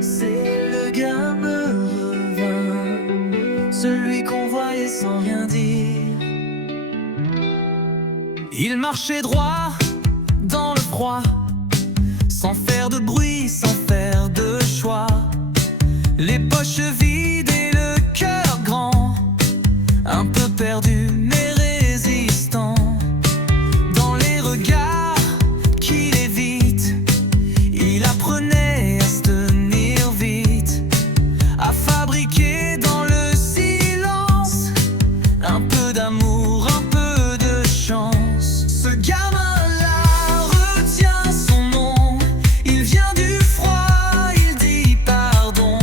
C'est le gamin revint, celui qu'on voyait sans rien dire. Il marchait droit dans le froid, sans faire de bruit, sans faire de choix. Les poches vides et le cœur grand, un peu perdu mais résistant. Dans les regards qu'il évite, il apprenait à se tenir vite, à fabriquer dans le silence un peu d'amour, un peu de chance. Ce gamin-là retient son nom, il vient du froid, il dit pardon.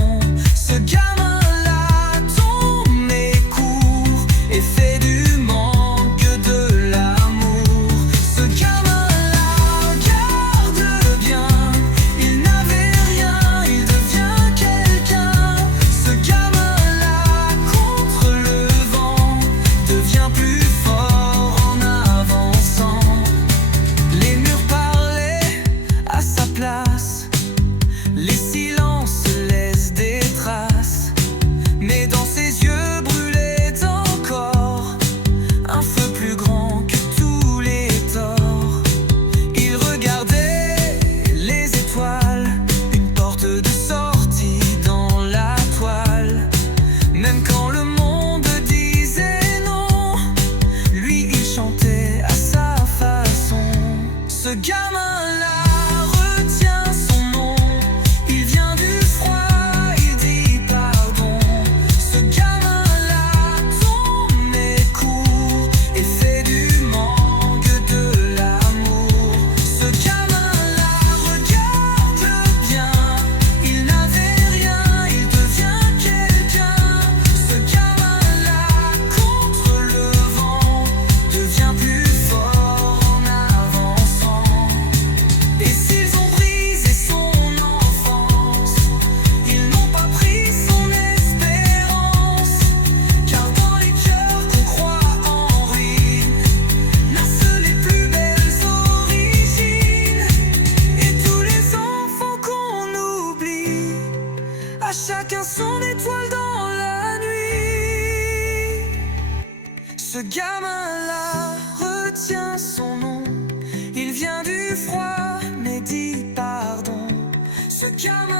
Ce gamin-là tombe et court et fait du manque de l'amour. Ce gamin-là regarde bien, il n'avait rien, il devient quelqu'un. Ce gamin-là contre le vent devient plus fort en avançant. Les murs parlaient à sa place, les silences laissent des traces, mais dans ses yeux brûlait encore un feu plus grand que tous les torts. Il regardait les étoiles, une porte de sortie dans la toile. Même quand le monde disait non, lui il chantait à sa façon. Ce gamin-là retient son nom, il vient du froid, il dit pardon. Ce gamin-là tombe et court et fait du manque de l'amour. Ce gamin-là regarde bien, il n'avait rien, il devient quelqu'un. Ce gamin-là contre le vent devient plus fort en avançant. Et s'ils ont brisé son enfance, ils n'ont pas pris son espérance. Car dans les cœurs qu'on croit en ruine naissent les plus belles origines. Et tous les enfants qu'on oublie, à chacun son étoile dans la nuit. Ce gamin-là retient son nom, il vient du froid mais dit pardon. Ce gamin